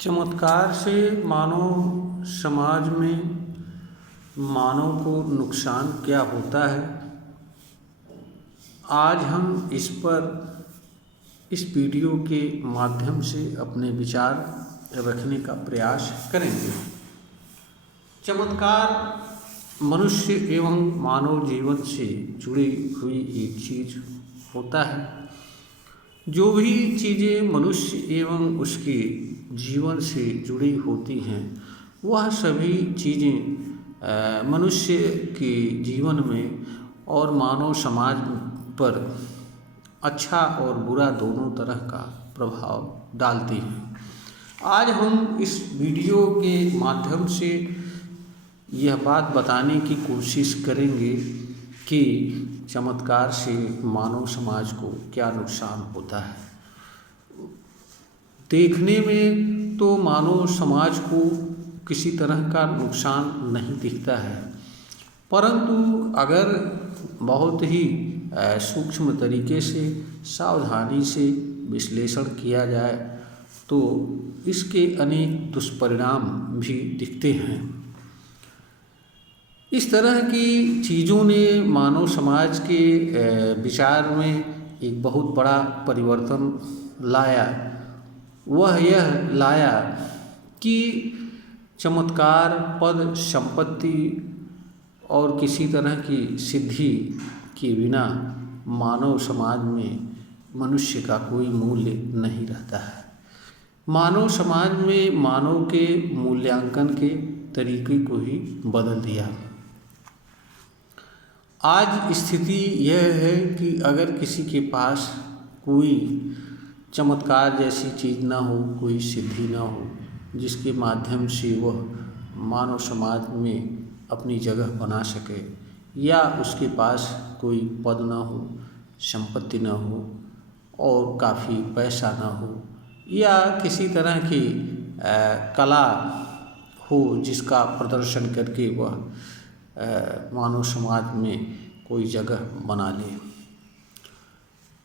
चमत्कार से मानव समाज में मानव को नुकसान क्या होता है, आज हम इस पर इस वीडियो के माध्यम से अपने विचार रखने का प्रयास करेंगे। चमत्कार मनुष्य एवं मानव जीवन से जुड़ी हुई एक चीज़ होता है। जो भी चीज़ें मनुष्य एवं उसके जीवन से जुड़ी होती हैं, वह सभी चीज़ें मनुष्य के जीवन में और मानव समाज पर अच्छा और बुरा दोनों तरह का प्रभाव डालती हैं। आज हम इस वीडियो के माध्यम से यह बात बताने की कोशिश करेंगे कि चमत्कार से मानव समाज को क्या नुकसान होता है। देखने में तो मानव समाज को किसी तरह का नुकसान नहीं दिखता है, परंतु अगर बहुत ही सूक्ष्म तरीके से सावधानी से विश्लेषण किया जाए तो इसके अनेक दुष्परिणाम भी दिखते हैं। इस तरह की चीज़ों ने मानव समाज के विचार में एक बहुत बड़ा परिवर्तन लाया। वह यह लाया कि चमत्कार, पद, संपत्ति और किसी तरह की सिद्धि के बिना मानव समाज में मनुष्य का कोई मूल्य नहीं रहता है। मानव समाज में मानव के मूल्यांकन के तरीके को ही बदल दिया। आज स्थिति यह है कि अगर किसी के पास कोई चमत्कार जैसी चीज़ ना हो, कोई सिद्धि ना हो, जिसके माध्यम से वह मानव समाज में अपनी जगह बना सके, या उसके पास कोई पद ना हो, संपत्ति ना हो और काफ़ी पैसा ना हो, या किसी तरह की कला हो जिसका प्रदर्शन करके वह मानव समाज में कोई जगह बना ले।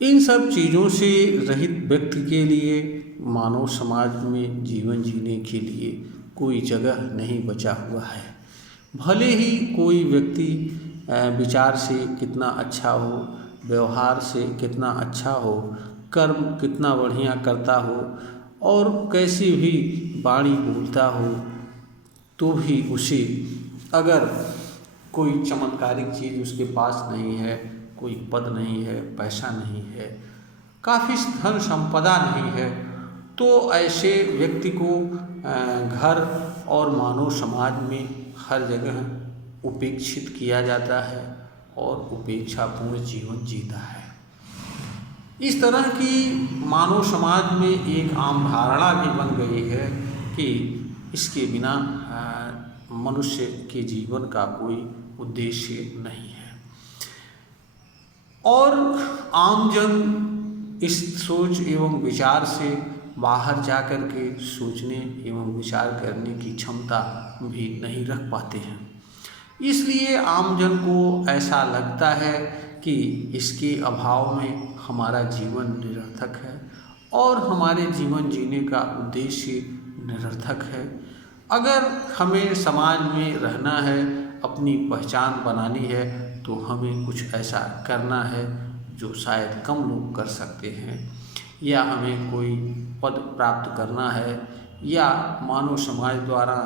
इन सब चीज़ों से रहित व्यक्ति के लिए मानव समाज में जीवन जीने के लिए कोई जगह नहीं बचा हुआ है। भले ही कोई व्यक्ति विचार से कितना अच्छा हो, व्यवहार से कितना अच्छा हो, कर्म कितना बढ़िया करता हो और कैसी भी वाणी बोलता हो, तो भी उसे अगर कोई चमत्कारिक चीज़ उसके पास नहीं है, कोई पद नहीं है, पैसा नहीं है, काफ़ी धन संपदा नहीं है, तो ऐसे व्यक्ति को घर और मानव समाज में हर जगह उपेक्षित किया जाता है और उपेक्षापूर्ण जीवन जीता है। इस तरह की मानव समाज में एक आम धारणा भी बन गई है कि इसके बिना मनुष्य के जीवन का कोई उद्देश्य नहीं है। और आमजन इस सोच एवं विचार से बाहर जाकर के सोचने एवं विचार करने की क्षमता भी नहीं रख पाते हैं। इसलिए आमजन को ऐसा लगता है कि इसके अभाव में हमारा जीवन निरर्थक है और हमारे जीवन जीने का उद्देश्य निरर्थक है। अगर हमें समाज में रहना है, अपनी पहचान बनानी है, तो हमें कुछ ऐसा करना है जो शायद कम लोग कर सकते हैं, या हमें कोई पद प्राप्त करना है, या मानव समाज द्वारा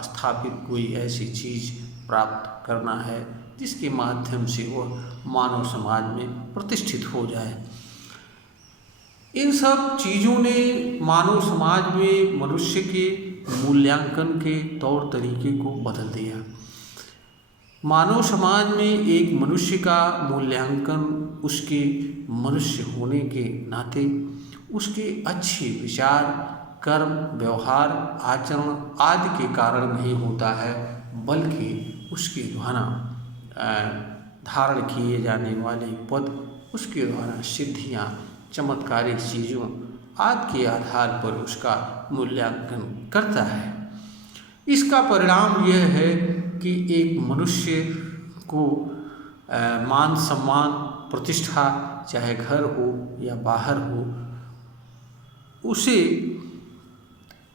स्थापित कोई ऐसी चीज़ प्राप्त करना है जिसके माध्यम से वह मानव समाज में प्रतिष्ठित हो जाए। इन सब चीज़ों ने मानव समाज में मनुष्य के मूल्यांकन के तौर तरीके को बदल दिया। मानव समाज में एक मनुष्य का मूल्यांकन उसके मनुष्य होने के नाते उसके अच्छे विचार, कर्म, व्यवहार, आचरण आदि के कारण नहीं होता है, बल्कि उसके द्वारा धारण किए जाने वाले पद, उसके द्वारा सिद्धियाँ, चमत्कारिक चीज़ों आदि के आधार पर उसका मूल्यांकन करता है। इसका परिणाम यह है कि एक मनुष्य को मान सम्मान, प्रतिष्ठा, चाहे घर हो या बाहर हो, उसे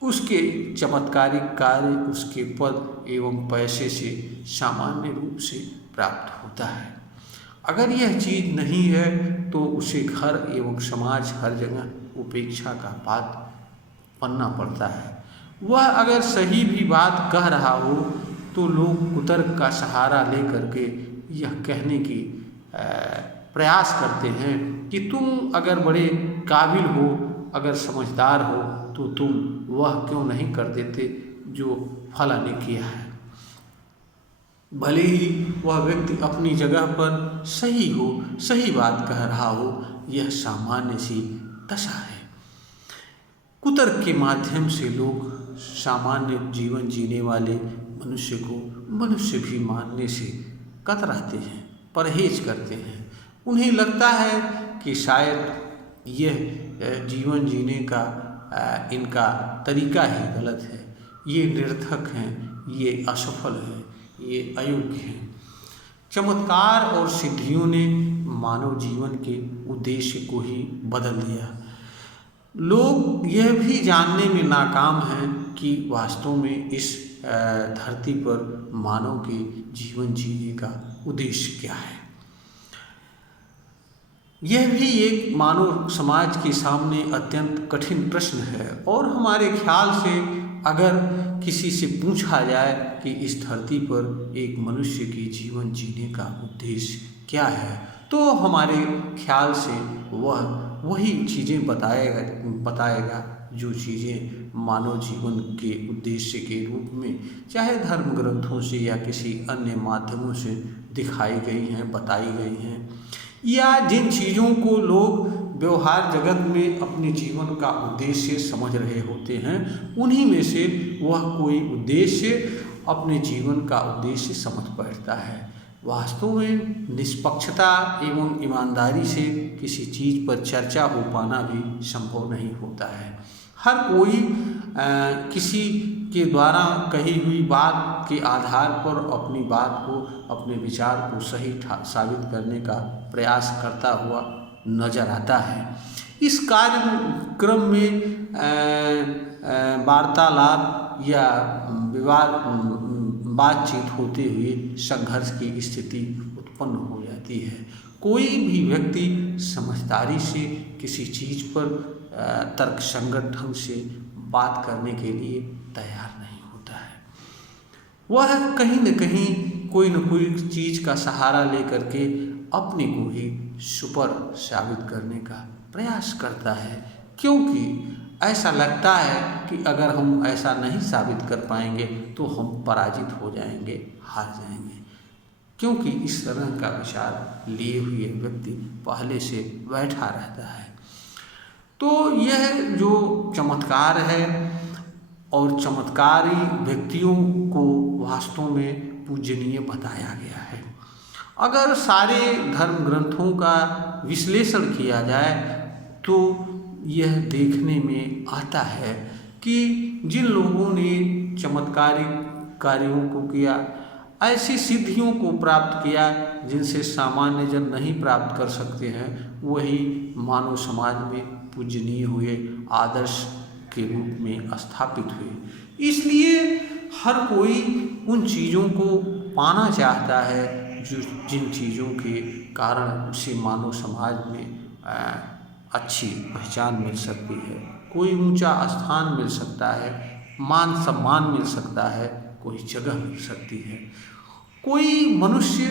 उसके चमत्कारिक कार्य उसके पद एवं पैसे से सामान्य रूप से प्राप्त होता है। अगर यह चीज़ नहीं है तो उसे घर एवं समाज हर जगह उपेक्षा का पात्र बनना पड़ता है। वह अगर सही भी बात कह रहा हो तो लोग कुतर्क का सहारा लेकर के यह कहने की प्रयास करते हैं कि तुम अगर बड़े काबिल हो, अगर समझदार हो तो तुम वह क्यों नहीं कर देते जो फला ने किया है। भले ही वह व्यक्ति अपनी जगह पर सही हो, सही बात कह रहा हो, यह सामान्य सी दशा है। कुतर्क के माध्यम से लोग सामान्य जीवन जीने वाले मनुष्य को मनुष्य भी मानने से कतराते हैं, परहेज करते हैं। उन्हें लगता है कि शायद यह जीवन जीने का इनका तरीका ही गलत है, ये निरर्थक हैं, ये असफल हैं, ये अयोग्य हैं। चमत्कार और सिद्धियों ने मानव जीवन के उद्देश्य को ही बदल दिया। लोग यह भी जानने में नाकाम हैं कि वास्तव में इस धरती पर मानव के जीवन जीने का उद्देश्य क्या है। यह भी एक मानव समाज के सामने अत्यंत कठिन प्रश्न है और हमारे ख्याल से अगर किसी से पूछा जाए कि इस धरती पर एक मनुष्य के जीवन जीने का उद्देश्य क्या है तो हमारे ख्याल से वह वही चीज़ें बताएगा जो चीज़ें मानव जीवन के उद्देश्य के रूप में चाहे धर्म ग्रंथों से या किसी अन्य माध्यमों से दिखाई गई हैं, बताई गई हैं, या जिन चीज़ों को लोग व्यवहार जगत में अपने जीवन का उद्देश्य समझ रहे होते हैं, उन्हीं में से वह कोई उद्देश्य अपने जीवन का उद्देश्य समझ बैठता है। वास्तव में निष्पक्षता एवं ईमानदारी से किसी चीज़ पर चर्चा हो पाना भी संभव नहीं होता है। हर कोई किसी के द्वारा कही हुई बात के आधार पर अपनी बात को, अपने विचार को सही साबित करने का प्रयास करता हुआ नजर आता है। इस कार्यक्रम में वार्तालाप या बातचीत होते हुए संघर्ष की स्थिति उत्पन्न हो जाती है। कोई भी व्यक्ति समझदारी से किसी चीज़ पर तर्कसंगत ढंग से बात करने के लिए तैयार नहीं होता है। वह कहीं न कहीं कोई न कोई चीज़ का सहारा लेकर के अपने को ही सुपर साबित करने का प्रयास करता है, क्योंकि ऐसा लगता है कि अगर हम ऐसा नहीं साबित कर पाएंगे तो हम पराजित हो जाएंगे, हार जाएंगे, क्योंकि इस तरह का विचार लिए हुए व्यक्ति पहले से बैठा रहता है। तो यह जो चमत्कार है और चमत्कारी व्यक्तियों को वास्तव में पूजनीय बताया गया है। अगर सारे धर्म ग्रंथों का विश्लेषण किया जाए तो यह देखने में आता है कि जिन लोगों ने चमत्कारिक कार्यों को किया, ऐसी सिद्धियों को प्राप्त किया जिनसे सामान्य जन नहीं प्राप्त कर सकते हैं, वही मानव समाज में पूजनीय हुए, आदर्श के रूप में स्थापित हुए। इसलिए हर कोई उन चीज़ों को पाना चाहता है जो जिन चीज़ों के कारण उसे मानव समाज में अच्छी पहचान मिल सकती है, कोई ऊंचा स्थान मिल सकता है, मान सम्मान मिल सकता है, कोई जगह मिल सकती है। कोई मनुष्य,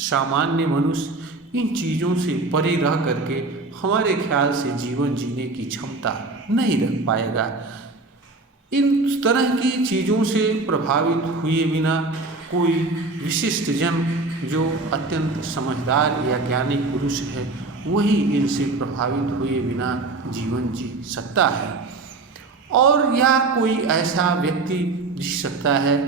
सामान्य मनुष्य इन चीज़ों से परे रह करके हमारे ख्याल से जीवन जीने की क्षमता नहीं रख पाएगा। इन तरह की चीज़ों से प्रभावित हुए बिना कोई विशिष्ट जन जो अत्यंत समझदार या ज्ञानी पुरुष है, वही इनसे प्रभावित हुए बिना जीवन जी सकता है। और या कोई ऐसा व्यक्ति जी सकता है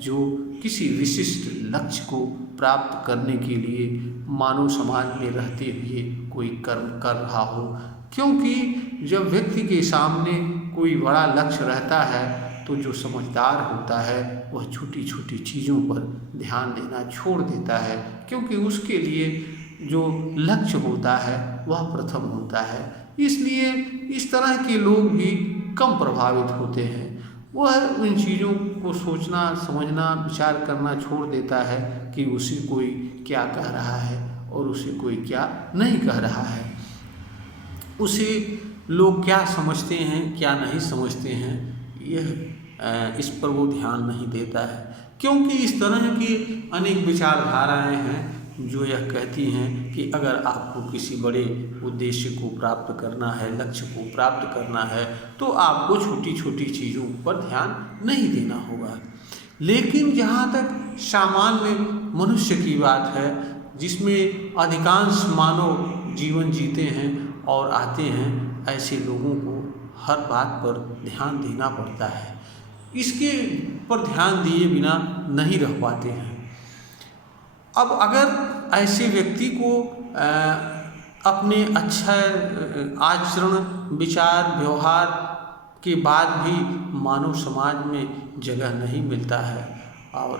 जो किसी विशिष्ट लक्ष्य को प्राप्त करने के लिए मानव समाज में रहते हुए कोई कर्म कर रहा हो, क्योंकि जब व्यक्ति के सामने कोई बड़ा लक्ष्य रहता है तो जो समझदार होता है वह छोटी छोटी चीज़ों पर ध्यान देना छोड़ देता है, क्योंकि उसके लिए जो लक्ष्य होता है वह प्रथम होता है। इसलिए इस तरह के लोग भी कम प्रभावित होते हैं। वह उन चीज़ों को सोचना, समझना, विचार करना छोड़ देता है कि उसे कोई क्या कह रहा है और उसे कोई क्या नहीं कह रहा है, उसे लोग क्या समझते हैं क्या नहीं समझते हैं, इस पर वो ध्यान नहीं देता है। क्योंकि इस तरह की अनेक विचारधाराएं हैं जो यह कहती हैं कि अगर आपको किसी बड़े उद्देश्य को प्राप्त करना है, लक्ष्य को प्राप्त करना है, तो आपको छोटी छोटी चीज़ों पर ध्यान नहीं देना होगा। लेकिन जहाँ तक सामान्य मनुष्य की बात है, जिसमें अधिकांश मानव जीवन जीते हैं और आते हैं, ऐसे लोगों को हर बात पर ध्यान देना पड़ता है। इसके पर ध्यान दिए बिना नहीं रह पाते हैं। अब अगर ऐसे व्यक्ति को अपने अच्छा आचरण, विचार, व्यवहार के बाद भी मानव समाज में जगह नहीं मिलता है और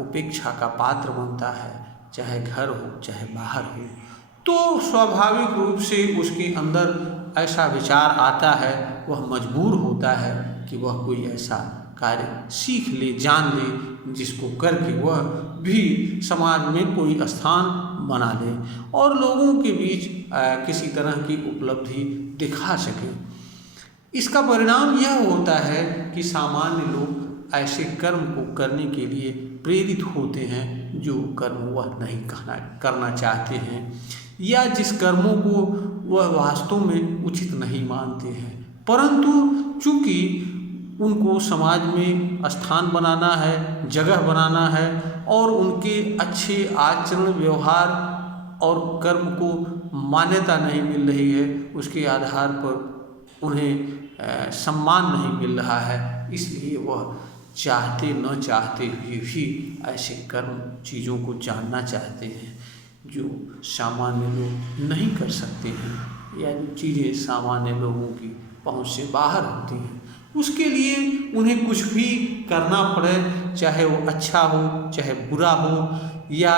उपेक्षा का पात्र बनता है, चाहे घर हो चाहे बाहर हो, तो स्वाभाविक रूप से उसके अंदर ऐसा विचार आता है, वह मजबूर होता है कि वह कोई ऐसा कार्य सीख ले, जान ले, जिसको करके वह भी समाज में कोई स्थान बना ले और लोगों के बीच किसी तरह की उपलब्धि दिखा सके। इसका परिणाम यह होता है कि सामान्य लोग ऐसे कर्म को करने के लिए प्रेरित होते हैं जो कर्म वह नहीं करना चाहते हैं या जिस कर्मों को वह वास्तव में उचित नहीं मानते हैं, परंतु चूंकि उनको समाज में स्थान बनाना है, जगह बनाना है और उनके अच्छे आचरण, व्यवहार और कर्म को मान्यता नहीं मिल रही है, उसके आधार पर उन्हें सम्मान नहीं मिल रहा है, इसलिए वह चाहते न चाहते हुए भी ऐसे कर्म, चीज़ों को जानना चाहते हैं जो सामान्य लोग नहीं कर सकते हैं या जो चीज़ें सामान्य लोगों की पहुंच से बाहर होती हैं। उसके लिए उन्हें कुछ भी करना पड़े, चाहे वो अच्छा हो चाहे बुरा हो, या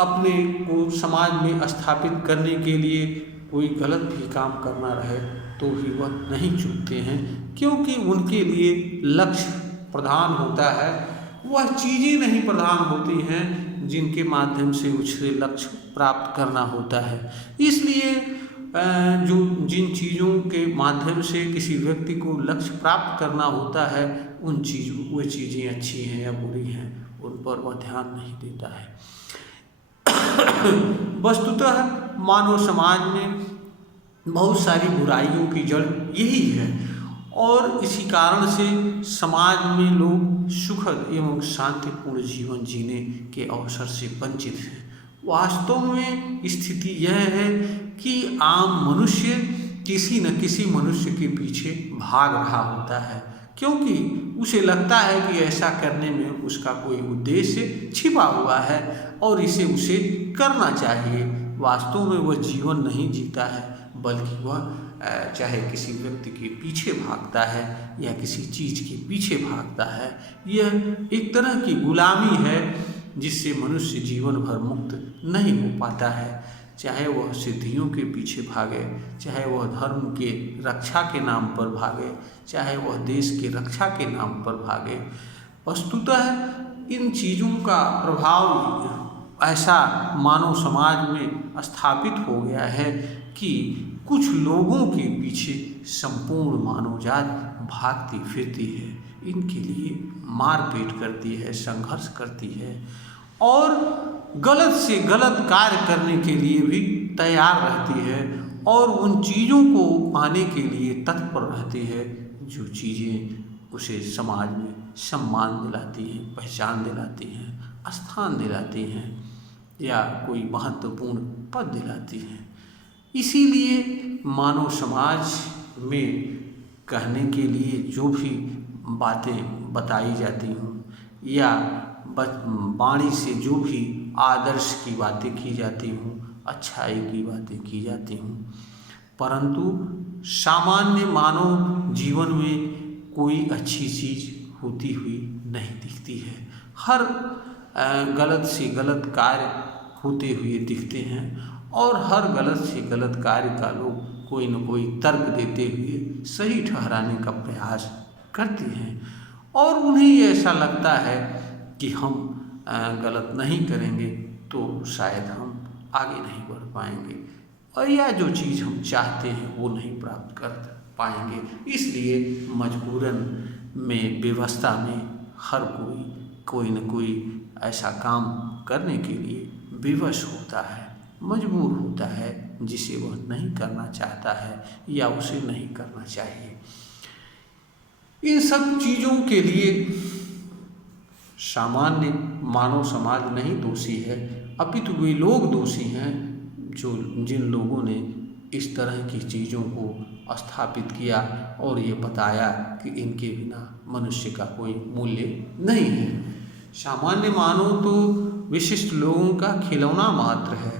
अपने को समाज में स्थापित करने के लिए कोई गलत भी काम करना रहे तो भी वह नहीं चूकते हैं, क्योंकि उनके लिए लक्ष्य प्रधान होता है। वह चीज़ें नहीं प्रधान होती हैं जिनके माध्यम से उसे लक्ष्य प्राप्त करना होता है। इसलिए जो जिन चीज़ों के माध्यम से किसी व्यक्ति को लक्ष्य प्राप्त करना होता है, वह चीज़ें अच्छी हैं या बुरी हैं, उन पर वह ध्यान नहीं देता है। वस्तुतः मानव समाज में बहुत सारी बुराइयों की जड़ यही है और इसी कारण से समाज में लोग सुखद एवं शांतिपूर्ण जीवन जीने के अवसर से वंचित हैं। वास्तव में स्थिति यह है कि आम मनुष्य किसी न किसी मनुष्य के पीछे भाग रहा होता है, क्योंकि उसे लगता है कि ऐसा करने में उसका कोई उद्देश्य छिपा हुआ है और उसे करना चाहिए। वास्तव में वह जीवन नहीं जीता है, बल्कि वह चाहे किसी व्यक्ति के पीछे भागता है या किसी चीज़ के पीछे भागता है। यह एक तरह की गुलामी है जिससे मनुष्य जीवन भर मुक्त नहीं हो पाता है। चाहे वह सिद्धियों के पीछे भागे, चाहे वह धर्म के रक्षा के नाम पर भागे, चाहे वह देश के रक्षा के नाम पर भागे, वस्तुतः इन चीज़ों का प्रभाव ऐसा मानव समाज में स्थापित हो गया है कि कुछ लोगों के पीछे संपूर्ण मानवजात भागती फिरती है, इनके लिए मारपीट करती है, संघर्ष करती है और गलत से गलत कार्य करने के लिए भी तैयार रहती है और उन चीज़ों को पाने के लिए तत्पर रहती है जो चीज़ें उसे समाज में सम्मान दिलाती हैं, पहचान दिलाती हैं, स्थान दिलाती हैं या कोई महत्वपूर्ण पद दिलाती हैं। इसीलिए मानव समाज में कहने के लिए जो भी बातें बताई जाती हूँ या वाणी से जो भी आदर्श की बातें की जाती हूँ, अच्छाई की बातें की जाती हूँ, परंतु सामान्य मानव जीवन में कोई अच्छी चीज़ होती हुई नहीं दिखती है। हर गलत से गलत कार्य होते हुए दिखते हैं और हर गलत से गलत कार्य का लोग कोई न कोई तर्क देते हुए सही ठहराने का प्रयास करते हैं और उन्हें ऐसा लगता है कि हम गलत नहीं करेंगे तो शायद हम आगे नहीं बढ़ पाएंगे और या जो चीज़ हम चाहते हैं वो नहीं प्राप्त कर पाएंगे। इसलिए मजबूरन में व्यवस्था में हर कोई न कोई ऐसा काम करने के लिए विवश होता है, मजबूर होता है, जिसे वह नहीं करना चाहता है या उसे नहीं करना चाहिए। इन सब चीज़ों के लिए सामान्य मानव समाज नहीं दोषी है, अपितु वे लोग दोषी हैं जिन लोगों ने इस तरह की चीज़ों को स्थापित किया और ये बताया कि इनके बिना मनुष्य का कोई मूल्य नहीं है। सामान्य मानव तो विशिष्ट लोगों का खिलौना मात्र है,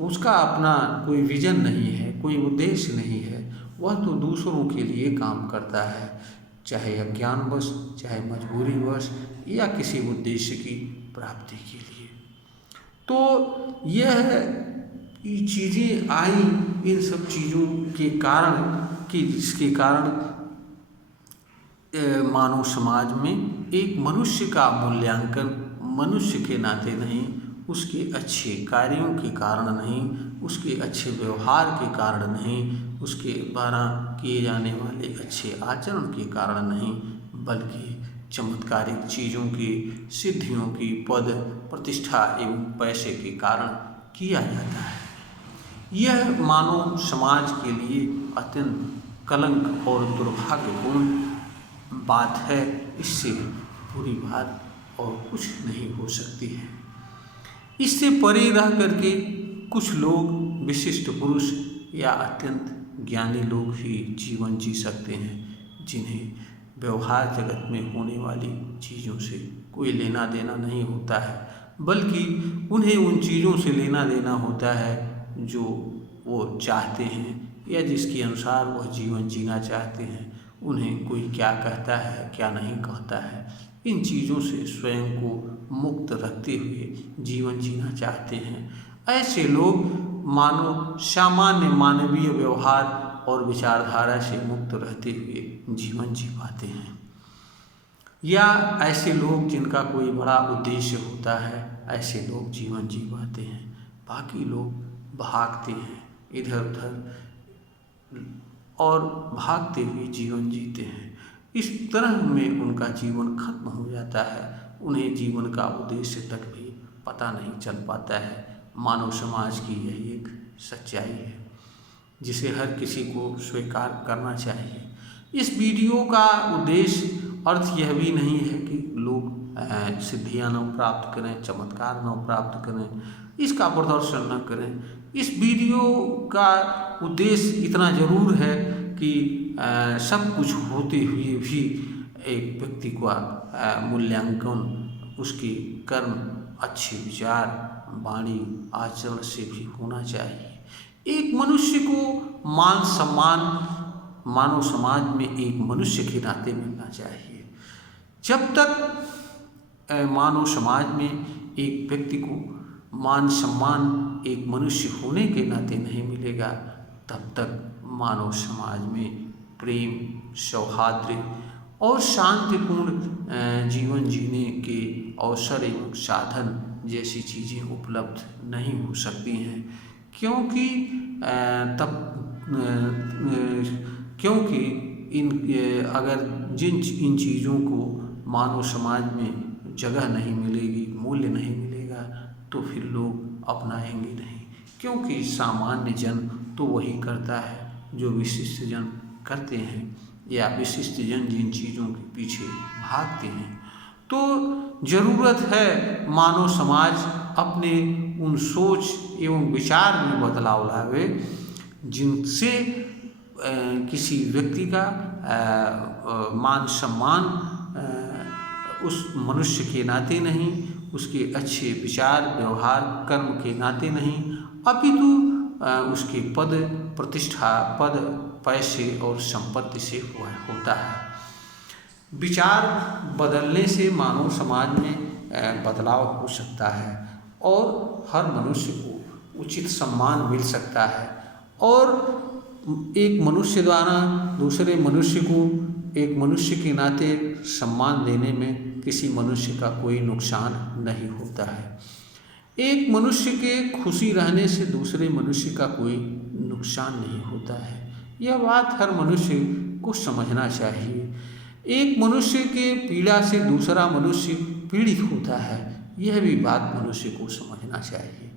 उसका अपना कोई विजन नहीं है, कोई उद्देश्य नहीं है, वह तो दूसरों के लिए काम करता है, चाहे अज्ञानवश, चाहे मजबूरीवश या किसी उद्देश्य की प्राप्ति के लिए। तो यह चीज़ें आई इन सब चीज़ों के कारण कि जिसके कारण मानव समाज में एक मनुष्य का मूल्यांकन मनुष्य के नाते नहीं, उसके अच्छे कार्यों के कारण नहीं, उसके अच्छे व्यवहार के कारण नहीं, उसके द्वारा किए जाने वाले अच्छे आचरण के कारण नहीं, बल्कि चमत्कारिक चीज़ों की, सिद्धियों की, पद प्रतिष्ठा एवं पैसे के कारण किया जाता है। यह मानव समाज के लिए अत्यंत कलंक और दुर्भाग्यपूर्ण बात है। इससे बुरी बात और कुछ नहीं हो सकती है। इससे परे रह करके कुछ लोग, विशिष्ट पुरुष या अत्यंत ज्ञानी लोग ही जीवन जी सकते हैं, जिन्हें व्यवहार जगत में होने वाली चीज़ों से कोई लेना देना नहीं होता है, बल्कि उन्हें उन चीज़ों से लेना देना होता है जो वो चाहते हैं या जिसके अनुसार वह जीवन जीना चाहते हैं। उन्हें कोई क्या कहता है, क्या नहीं कहता है, इन चीज़ों से स्वयं को मुक्त रखते हुए जीवन जीना चाहते हैं। ऐसे लोग मानव सामान्य मानवीय व्यवहार और विचारधारा से मुक्त रहते हुए जीवन जी पाते हैं। या ऐसे लोग जिनका कोई बड़ा उद्देश्य होता है, ऐसे लोग जीवन जी पाते हैं। बाकी लोग भागते हैं इधर उधर और भागते हुए जीवन जीते हैं। इस तरह में उनका जीवन खत्म हो जाता है, उन्हें जीवन का उद्देश्य तक भी पता नहीं चल पाता है। मानव समाज की यह एक सच्चाई है जिसे हर किसी को स्वीकार करना चाहिए। इस वीडियो का उद्देश्य अर्थ यह भी नहीं है कि लोग सिद्धियां न प्राप्त करें, चमत्कार न प्राप्त करें, इसका प्रदर्शन न करें। इस वीडियो का उद्देश्य इतना ज़रूर है कि सब कुछ होते हुए भी एक व्यक्ति का मूल्यांकन उसके कर्म, अच्छे विचार, वाणी, आचरण से भी होना चाहिए। एक मनुष्य को मान सम्मान मानव समाज में एक मनुष्य के नाते मिलना चाहिए। जब तक मानव समाज में एक व्यक्ति को मान सम्मान एक मनुष्य होने के नाते नहीं मिलेगा, तब तक मानव समाज में प्रेम, सौहार्द और शांतिपूर्ण जीवन जीने के अवसर एवं साधन जैसी चीज़ें उपलब्ध नहीं हो सकती हैं। क्योंकि अगर इन चीज़ों को मानव समाज में जगह नहीं मिलेगी, मूल्य नहीं मिलेगा, तो फिर लोग अपनाएंगे नहीं। क्योंकि सामान्य जन तो वही करता है जो विशिष्ट जन करते हैं या विशिष्ट जन जिन चीज़ों के पीछे भागते हैं। तो ज़रूरत है मानव समाज अपने उन सोच एवं विचार में बदलाव लावे जिनसे किसी व्यक्ति का मान सम्मान उस मनुष्य के नाते नहीं, उसके अच्छे विचार, व्यवहार, कर्म के नाते नहीं, अपितु उसके पद प्रतिष्ठा, पद पैसे और संपत्ति से होता है। विचार बदलने से मानव समाज में बदलाव हो सकता है और हर मनुष्य को उचित सम्मान मिल सकता है और एक मनुष्य द्वारा दूसरे मनुष्य को एक मनुष्य के नाते सम्मान देने में किसी मनुष्य का कोई नुकसान नहीं होता है। एक मनुष्य के खुशी रहने से दूसरे मनुष्य का कोई नुकसान नहीं होता है। यह बात हर मनुष्य को समझना चाहिए। एक मनुष्य के पीड़ा से दूसरा मनुष्य पीड़ित होता है, यह भी बात मनुष्य को समझना चाहिए।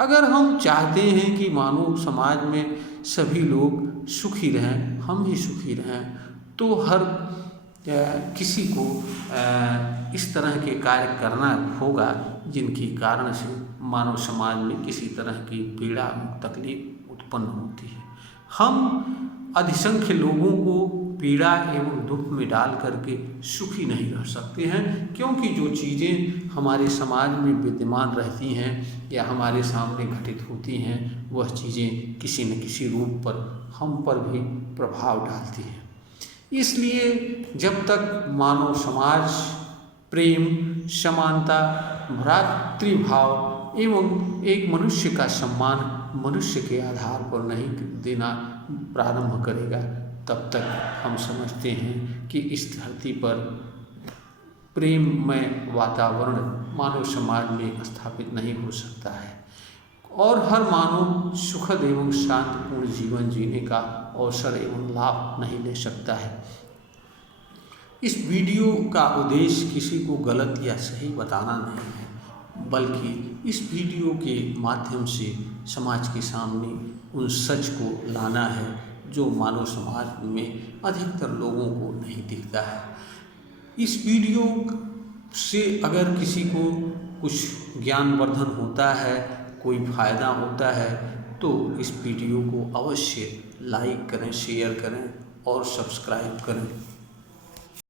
अगर हम चाहते हैं कि मानव समाज में सभी लोग सुखी रहें, हम भी सुखी रहें, तो हर किसी को इस तरह के कार्य करना होगा जिनके कारण से मानव समाज में किसी तरह की पीड़ा तकलीफ उत्पन्न होती है। हम अधिसंख्य लोगों को पीड़ा एवं दुख में डाल करके सुखी नहीं रह सकते हैं, क्योंकि जो चीज़ें हमारे समाज में विद्यमान रहती हैं या हमारे सामने घटित होती हैं, वह चीज़ें किसी न किसी रूप पर हम पर भी प्रभाव डालती हैं। इसलिए जब तक मानव समाज प्रेम, समानता, भ्रातृभाव एवं एक मनुष्य का सम्मान मनुष्य के आधार पर नहीं देना प्रारंभ करेगा, तब तक हम समझते हैं कि इस धरती पर प्रेममय वातावरण मानव समाज में स्थापित नहीं हो सकता है और हर मानव सुखद एवं शांतिपूर्ण जीवन जीने का अवसर एवं लाभ नहीं ले सकता है। इस वीडियो का उद्देश्य किसी को गलत या सही बताना नहीं है, बल्कि इस वीडियो के माध्यम से समाज के सामने उन सच को लाना है जो मानव समाज में अधिकतर लोगों को नहीं दिखता है। इस वीडियो से अगर किसी को कुछ ज्ञानवर्धन होता है, कोई फायदा होता है, तो इस वीडियो को अवश्य लाइक करें, शेयर करें और सब्सक्राइब करें।